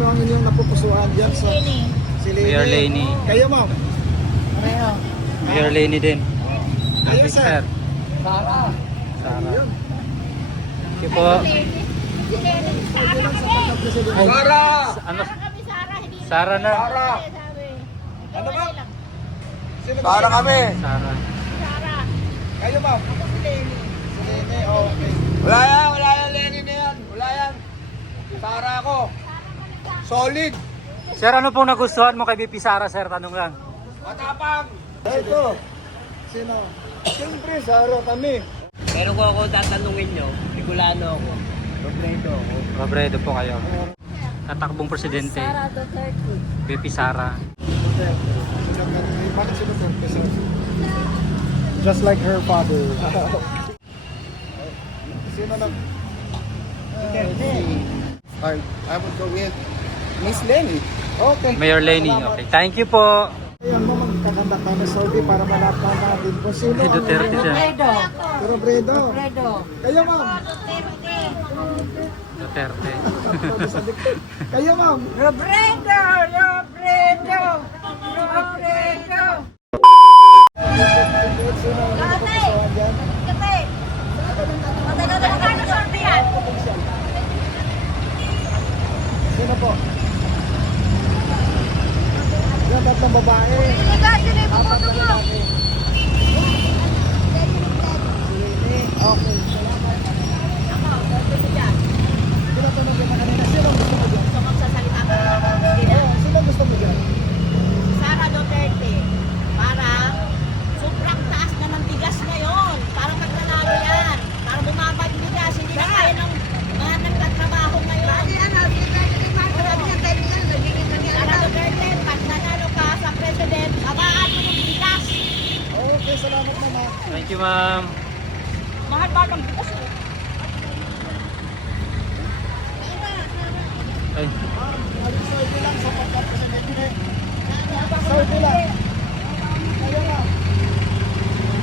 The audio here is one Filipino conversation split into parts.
Sino ang inyong napupusuan dyan sa... Si Mayor Lenny. Kayo, ma'am? Mayor Lenny din. Kayo, Thank you, sir? Sara. Sara. Thank you po. Sara! Ano? Sara na. Sara! Ano ba? Sara kami. Sara. Kayo, ma'am? Si Lenny, okay. Wala yan, Lenny na yan. Wala yan. Sara ako. Solid. Sir, ano pong nagustuhan mo kay BP Sara, sir? Tanong lang. Matapang. Ito. Sino? Siyempre, Sara kami. Pero kung ako tatanungin nyo, Bicolano ako. Robredo ako. Robredo po kayo. Tatakbong presidente. Sara Duterte. BP Sara. Bakit si Duterte, sir? Just like her father. Sino nag... I would go with Miss Lenny. Okay. Mayor Lenny. Okay. Thank you po. Ayan mo, magkakanda kami sa Saudi para malaman natin kung sino Kay Duterte siya. Robredo. Si Robredo. Robredo. Kayo, ma'am. Duterte. Kayo, ma'am. Robredo. Robredo. Robredo. Sino ang napupusuan dyan? Sino po? Yan, tatlong babae. Apat na lalaki. Okay. Tinatanong ko na kanina, sino ang gusto mo dyan? Sino ang gusto mo dyan? Sara Duterte, para sobrang taas na ng bigas ngayon. Para maglalalo yan. Para bumaba yung bigas. Hindi na kaya ng mga nagtatrabaho ngayon. Sara Duterte, pag nanalo ka sa president, abaan mo yung bigas. Okay, salamat naman. Thank you, ma'am. Mahal ba ng bigas? Ay. Saudi lang sa pagkapresidente. Saudi lang. Kaya nga.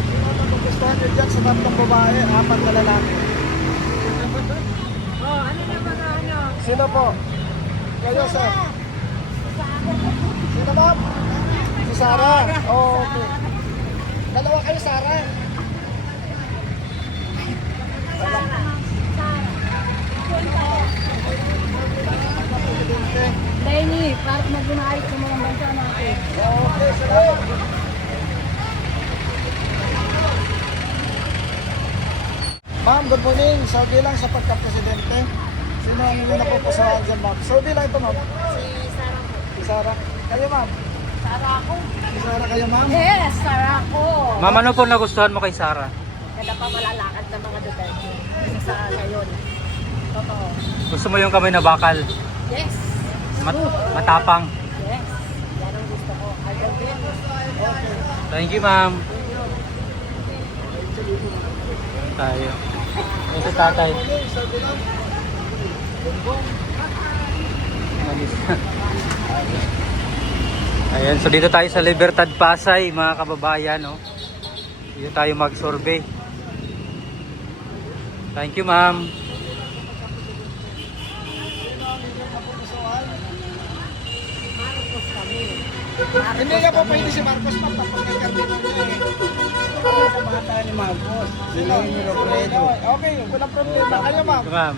Sino ang nagugustuhan nyo dyan sa tatlong babae, apat na lalaki? Sino po? Kayo, sir? Sino, ma'am? Si Sara. Oh, okay. Dalawa kayo, Sara. Lenny, para mag-unayos sa mga bansa natin. Okay, salamat. Ma'am, good morning. Saudi lang sa pagka-presidente. Sino ang inyong napupusuan dyan, ma'am? Saudi lang ito, ma'am. Si Sara. Kayo, ma'am. Si Sara kayo, ma'am. Yes, Sara ko. Ma'am, ano po nagustuhan mo kay Sara? Kada pa malalakad ng mga Duterte. Sa ngayon. Totoo. Gusto mo yung kamay na bakal? Yes. Matapang. Yes. Yan ang gusto ko. I love it. Thank you, ma'am. Tayo. Ito tatay. Saudi lang. Malis na. Ayan, so dito tayo sa Libertad Pasay, mga kababayan, no? Dito tayo mag-survey. Thank you, ma'am. Hindi nga po pwede si Marcos, ma'am. Tapos kay Cardino niya eh. Sa bata ni Marcos, si Lenny Robredo. Okay, walang problema. Kayo, ma'am. Thank you, ma'am.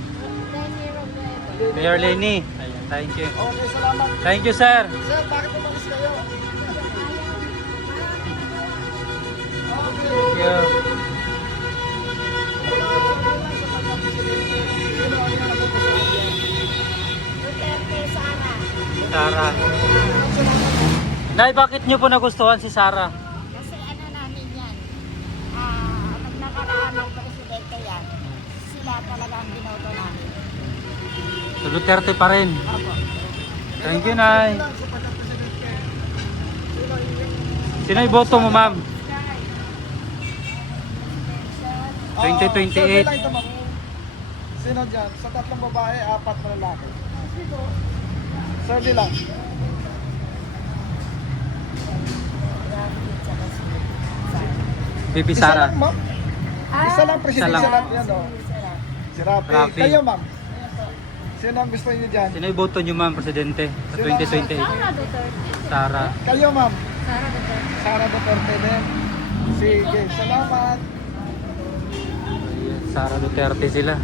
Mayor Lenny. Ayan, thank you. Okay, salamat. Thank you, sir. Sir, bakit umalis kayo? Thank you. Duterte, Sara. Sara. Nay, bakit nyo po nagustuhan si Sara? Kasi ano namin yan, pag nakaraan ng presidente yan, sila talaga ang binoto namin. So, Duterte pa rin. Thank you, Nay. Sino iboto mo, ma'am? 2028. Sino dyan? Sa tatlong babae, apat na lalaki. Sabi lang. BP Isa Sara. lang, ma'am. Isa lang presidente Isa lang. lang. Yan, oh. Si Rafi. Rafi. Kayo, ma'am. Sino ang gusto niyo dyan? Sino iboto nyo ma'am, Presidente, sa 2028? Sara Duterte. Sara. Kayo ma'am. Sara Duterte. Sara Duterte din. Sige, salamat. Ayan, Sara Duterte sila.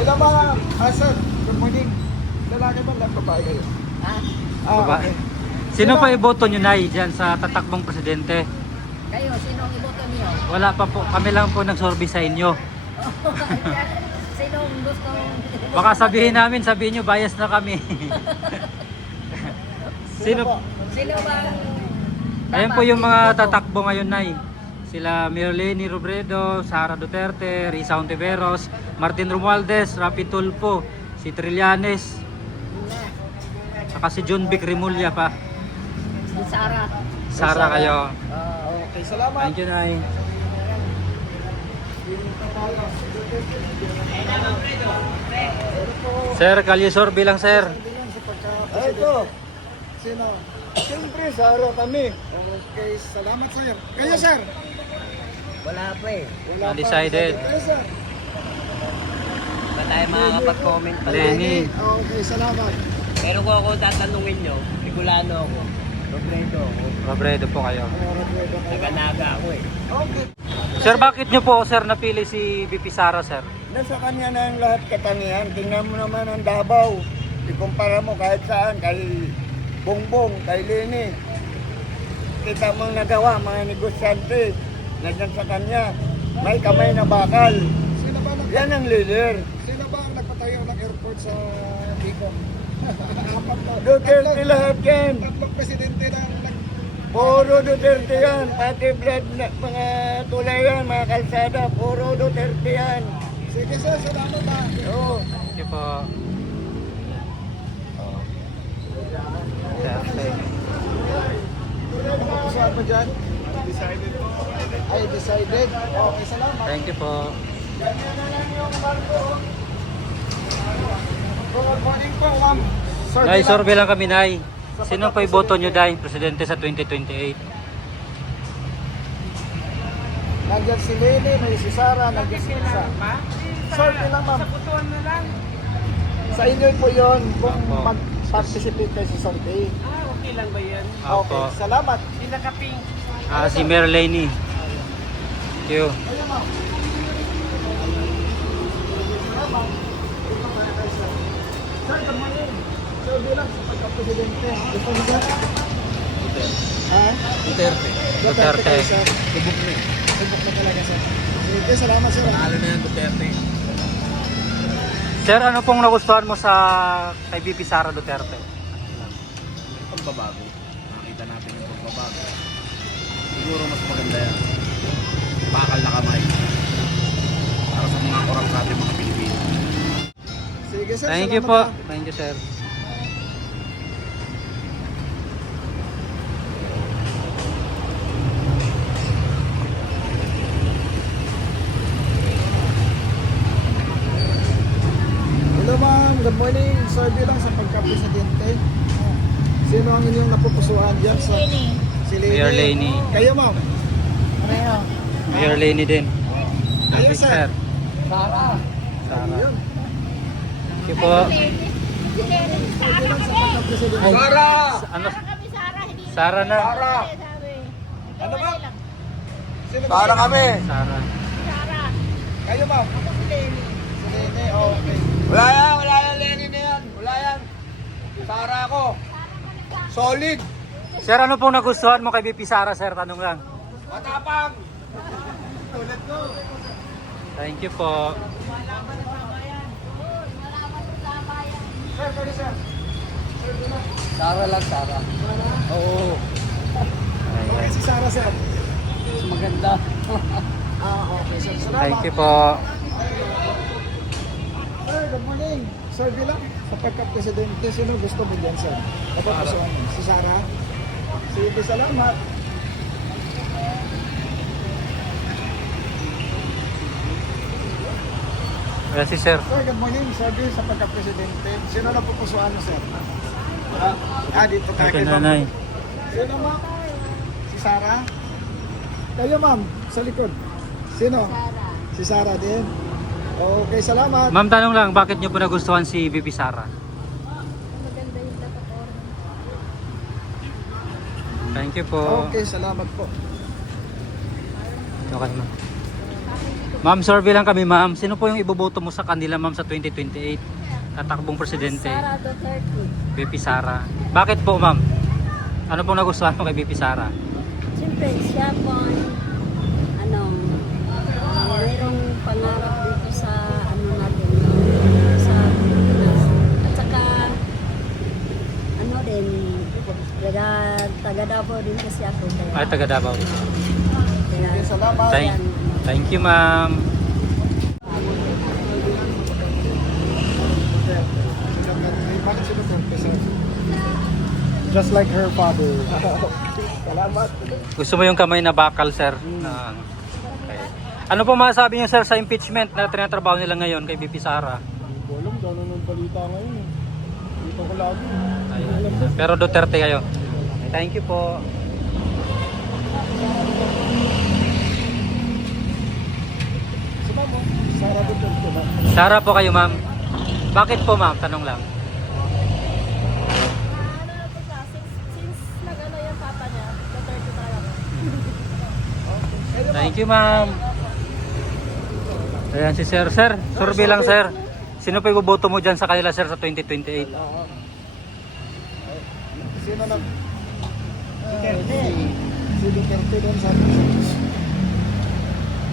Hello mga sir, good morning. Lalaki ba lang babae kayo? Ha? Baba. Okay. Sino pa iboto nyo na dyan sa tatakbong Presidente? Kayo, sino ang iboto niyo? Wala pa po, kami lang po nagsorbi sa inyo. Sino ang gusto Baka sabihin namin, sabihin nyo, bias na kami. Sino po? Sino ba Ayan po yung mga tatakbo ngayon, Nay. Sila Mirleni Robredo, Sara Duterte, Risa Ontiveros, Martin Romualdez, Rapi Tulfo, si Trillanes, saka si John Vic Rimulya pa. Si Sara? Sara kayo. Okay, salamat. Thank you, Nay. Sir, Kalyesor bilang sir. Ito. Sino? Siyempre, Sara kami. Okay, salamat sir. Kayo sir? Wala pa eh. Wala pa. Undecided. Kayo sir? Ba tayo makakapag-comment pa. Lenny. Okay, salamat. Pero kung ako tatanungin nyo, Bicolano ako. Robredo ako. Robredo po kayo. Naganaga ako eh. Okay. Sir, bakit nyo po, sir, napili si BP Sara, sir? Nasa kanya na ang lahat katangian. Tingnan mo naman ang Davao. Ikumpara mo kahit saan, kay Bongbong, kay Lenny. Kita mo ang nagawa, mga negosyante. Nandiyan sa kanya. May kamay na bakal. Sino ba Yan ang leader. Sino ba ang nagpatayo ng airport sa Bicol? Apat na. Duterte lahat yan. Tatlong presidente na Puro Duterte yan. Pati blood na mga tulay yan, mga kalsada. Puro Duterte yan. Sige sir, salamat ha. Oo. Thank you po. Duterte. Saan mo dyan? Decided po. Ay, decided. Okay, salamat. Thank you po. Good morning po, ma'am. Sir, Nay, bilang- sorbe lang kami, Nay. Sino pa iboto nyo, Day, Presidente sa 2028? Nandiyan si Lenny, may si Sara, nandiyan si Isa. Sir, bilang ma'am. Sa inyo po yun kung Opo. mag-participate kayo sa survey. Okay lang ba yan? Opo. Okay, salamat. Si Merleni. Thank you. Ayun, ma'am. Sir, good morning. Sir, bilang sa pagka-presidente. Gusto mo ba? Ha? Duterte. Duterte. kayo, sir. Subok na eh. Subok na talaga, sir. Sige, salamat, sir. Panalo na yan, Duterte. Sir, ano pong nagustuhan mo sa kay BP Sara Duterte? Pagbabago. Nakita natin yung pagbabago. Siguro mas maganda yan. Bakal na kamay. Para sa mga korap natin mga Pilipino. Sige, sir. Thank you salamat, po. ha. Thank you, sir. Hello, ma'am. Good morning. Sir, bilang sa pagka-presidente. Sino ang inyong napupusuan dyan sa... Si Lenny. Mayor Lenny. Kayo, ma'am. Mayor Lenny din. Ayun, Thank you, sir. Sara. Ayun. Thank you po. Sir, bilang sa pagka-presidente. Ano? Sara na. Ano ba? Sino ba? Para kami. Sara. Kayo, ma'am. Si Lenny. Okay. Wala yan, Lenny na yan. Wala yan. Sara ako. Solid. Sir, ano pong nagustuhan mo kay BP Sara, sir? Tanong lang. Matapang. Thank you po. Sir, kayo, sir. Sara lang, Sara. Oo. Okay, si Sara, sir. Mas maganda. Okay, sir. Salamat. Thank you po. Sir, good morning. Sir, bilang sa pagka-presidente, sino gusto mo dyan, sir? Napapusuan mo. Si Sara? Sige, salamat. Merci, sir. Sir, good morning. Sir, bilang sa pagka-presidente, sino napupusuan mo, sir? Dito ka Ito, kay ma'am. nanay. Sino, ma'am? Si Sara? Kayo, ma'am, sa likod. Sino? Sara. Si Sara din. Okay, salamat. Ma'am, tanong lang, bakit niyo po nagustuhan si VP Sara? Maganda yung plataforma. Thank you po. Okay, salamat po. Okay, ma'am. Ma'am, survey lang kami, ma'am. Sino po yung iboboto mo sa kanila, ma'am, sa 2028? Tatakbong presidente. Sara Duterte. VP Sara. Bakit po, ma'am? Ano pong nagustuhan mo kay VP Sara? Siyempre, siya po ay, mayroong pangarap dito sa, natin, sa Pilipinas. At saka, din, taga Davao din kasi ako. Kaya, Ay, taga Davao. kaya, Okay, salamat. Thank you, ma'am. Bakit si Duterte, sir? Just like her father. Salamat. Gusto mo yung kamay na bakal, sir? Okay. Ano po masasabi niyo, sir, sa impeachment na tinatrabaho nila ngayon kay VP Sara? Hindi ko alam, gano'n ang balita ngayon. Dito ko lagi. Ayun. Pero Duterte kayo. Thank you po. Si ma'am, Sara Duterte ba? Sara po kayo, ma'am. Bakit po, ma'am? Tanong lang. since nag-ano yung papa niya, Duterte talaga. Thank you, ma'am. Ayan si sir. Sir, survey lang, sir. Sino pa iboboto mo dyan sa kanila, sir, sa 2028? Oo. Sino nag... Si Duterte doon sa...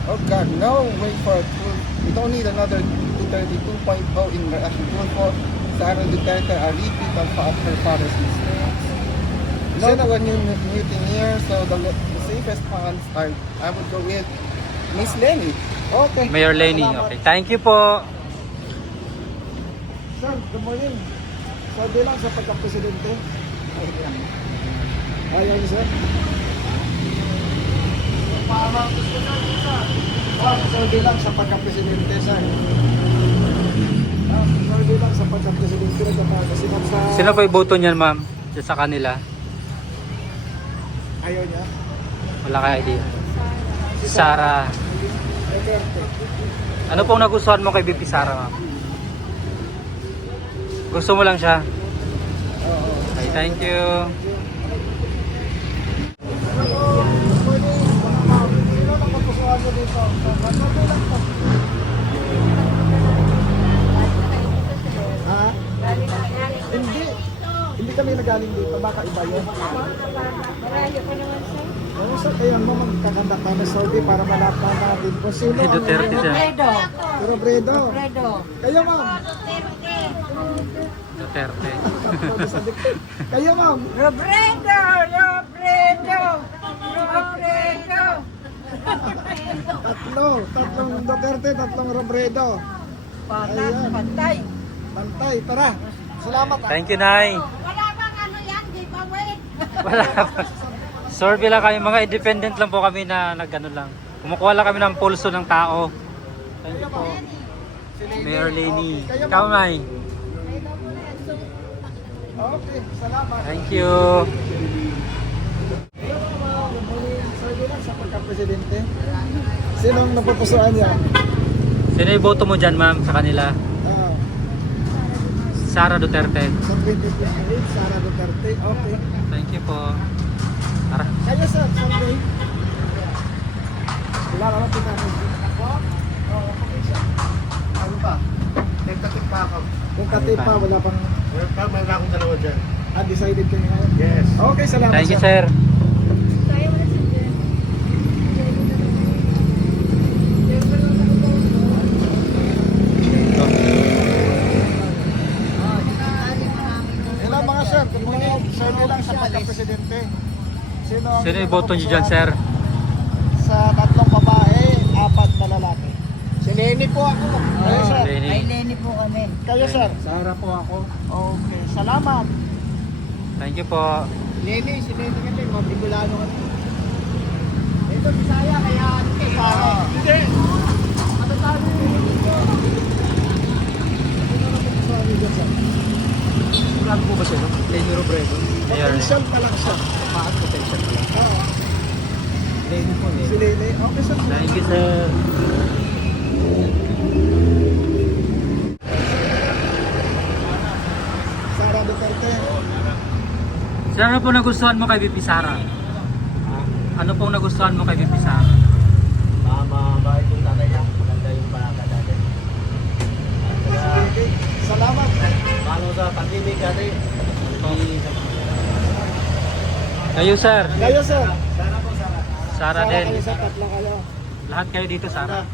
Oh God, no, wait for it. We don't need another 232.0 in reaction for Sara Duterte, a repeat of her father's mistakes. No to a new thing here, so the safest ones are, I would go with Miss Lenny. Okay. Mayor Lenny. Salamat. Okay. Thank you po. Sir, good morning. Sabi lang sa pagka-presidente. Ayaw niyo, sir? Sabi lang sa pagka-presidente, sir. Sabi lang sa pagka-presidente kasi sa... Sino pa iboto niyan, ma'am? Dyan sa kanila? Ayaw niya? Wala ka idea. Si Sara. Duterte. Ano pong nagustuhan mo kay VP Sara, ma'am? Gusto mo lang siya? Oo. Okay, thank you. Good morning, mga ma'am. Sino ang kapusuhan niyo dito? Sabi lang po. Ha? Hindi. Hindi kami nagaling dito. Baka iba yun. Marami pa naman siya. Ano sa kaya mo magkakanda ka na Saudi para malaman natin kung sino Si Duterte siya. Robredo. Kayo ma'am. Duterte. Kayo ma'am. Robredo! Tatlong Duterte, tatlong Robredo. Ayan. Pantay, tara. Salamat. Thank you, Nay. Wala bang ano yan, giveaway? Wala pa. Survey lang kami. Mga independent lang po kami na nag-ano lang. Kumukuha lang kami ng pulso ng tao. Thank you po. Mayor Lenny. Ikaw, Nay. Okay, salamat. Thank you. Sabi lang sa pagka-presidente. Sino ang napupusuan niya? Sino iboto mo dyan, ma'am, sa kanila? Sara Duterte. Sa 2028, Sara Duterte. Okay. Thank you po. Tara. Kaya sa Sunday. Wala naman pinanay. Okay siya. Ano pa? Nagkatip pa ako. Kung katip pa, wala pang Mayroon akong dalawa dyan. undecided kayo ngayon. Yes. Okay, salamat. Thank you, sir. Kaya mo na si Jen. Hello mga sir, good morning. Survey lang sa pagka-presidente. Sino ang Sino iboto niyo dyan, sir? sa tatlong babae, 4 na lalaki? Si Lenny po ako. Kayo sir? Lenny. Lenny po kami. Kayo sir? Sara po ako. Okay, salamat. Thank you po. Lenny, si Lenny kasi, mga Bicolano kasi. Ito, Bisaya, kaya Sara. Hindi. Ano tayo dito? Ano na pagkasama niyo dyan sir? Saan po ba siya? Lenny Robredo. Mayor. Potential pa lang siya. Paat potential pala. Oo. Lenny po Si Lenny, okay sir. Thank you, sir. Sir, ano po nagustuhan mo kay VP Sara? Ano pong nagustuhan mo kay VP Sara? Mabait yung tatay niya. Maganda yung palaka dati. Okay. Salamat. Paano sa pandemic dati? Kayo sir, Kayo, sir. Sara din. Kayo, sir. Tatlo kayo. Lahat kayo dito Sara.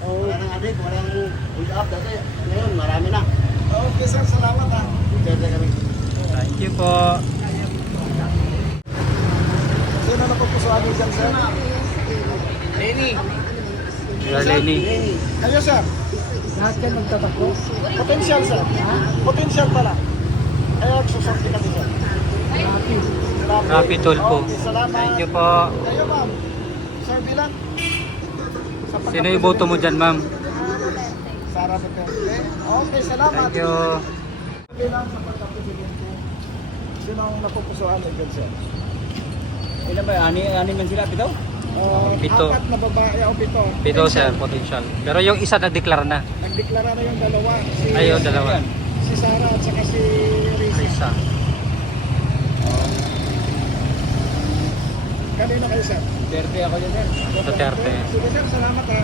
Oh. Wala nang adik, wala nang pull up dati. Ngayon, marami na. Okay, sir. Salamat, ha. Tete kami. Thank you po. Sino na pupusuan niyo dyan, sir? Lenny! Sir Lenny. Kayo, sir. Lahat kayo magtatakbo? Potential, sir. Potential pala. Kaya susorti kami, sir. Rapi Tulfo. Okay, salamat. Thank you po. Kayo, ma'am. Sir Bilan. Sino iboto mo dyan ma'am? Sara Duterte. Okay, salamat. Thank you. Bilang sa pagkapresidente. Sino ang napupusuan niyo dyan, sir? Ilan ba? Anim yan sila, pito? Pito. Apat na babae o pito. Pito sir, potential. Pero yung isa nagdeklara na. Nagdeklara na yung dalawa. Si, Ayun, dalawa. Si Sara at saka si Risa. Isa. Kanina kayo, sir? Duterte ako dyan, sir. Duterte. Sige, sir. Salamat, ha.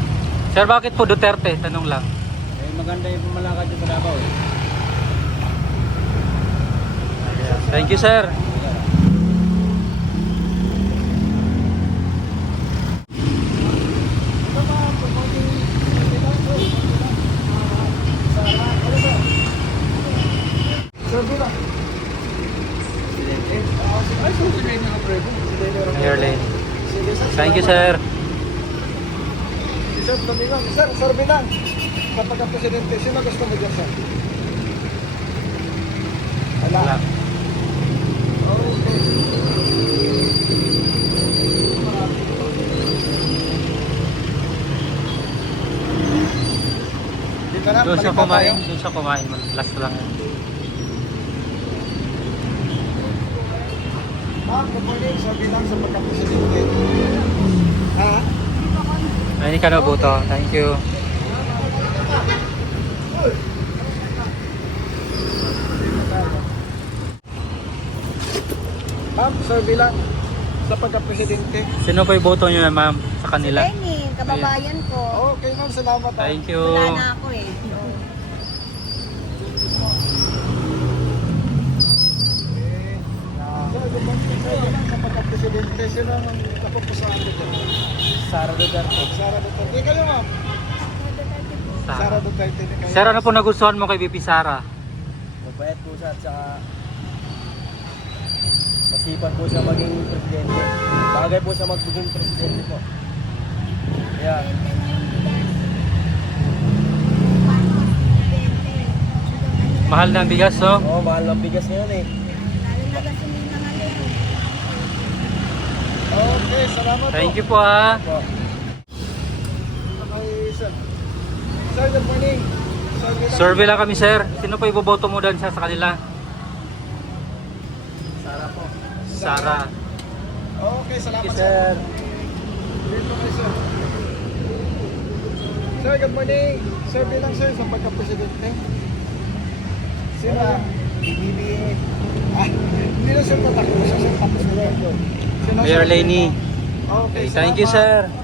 Sir, bakit po Duterte? Tanong lang. Eh, maganda yung pumalakad dyan sa Davao. Thank you sir. Ito, ma'am. Good morning. Sara, ano, sir? Sir Bilang. Ay, sir, si Lenny Robredo. Si Lenny Robredo. Mayor Lenny. Sige, sir. Thank you Salamat. sir. Sir Domingo. Sir Bilang. Kapag ang presidente, sino gusto mo dyan, sir? Wala. Dito na, Doon siya balik na kumain. tayo. Doon siya kumain. Last lang. Ma'am, good morning. Sir Bilang sa pagkapresidente. Ha? Ay, ka na buto. Thank you. Ma'am, Sir Bilang sa pagkapresidente. Sino po iboto nyo ma'am sa kanila? Lenny, kababayan ko. Okay, ma'am. Salamat, ha. Thank you. Wala na ako eh. Sir, good morning. Sir Bilang sa pagkapresidente. Sino ang napupusuan niyo dyan? Sara Duterte. Sara Duterte. Kayo, ma'am. Sara Sara. Duterte. Kayo. Sir, ano po nagustuhan mo kay VP Sara? Mabait po siya at saka masipag po siya maging presidente. Bagay po siya magiging presidente po. Kaya, Mahal na ang bigas, no? mahal ng bigas ngayon eh. Okay, salamat po. Thank you po ha. Po. Okay, sir. Sir, good morning. Sir Bilang. Survey lang kami sir. Sino po iboboto mo doon sa kanila? Sara po. Sara. Okay, salamat, Thank you, sir. sir. Dito kayo, sir. Sir, good morning. Sir Bilang, sir, sa pagkapresidente. Sino yan? BBB. Hindi na sir tatakbo siya, sir. Tapos na yun. Sino, Mayor sir? Lenny. Okay, Okay, thank you salamat. sir.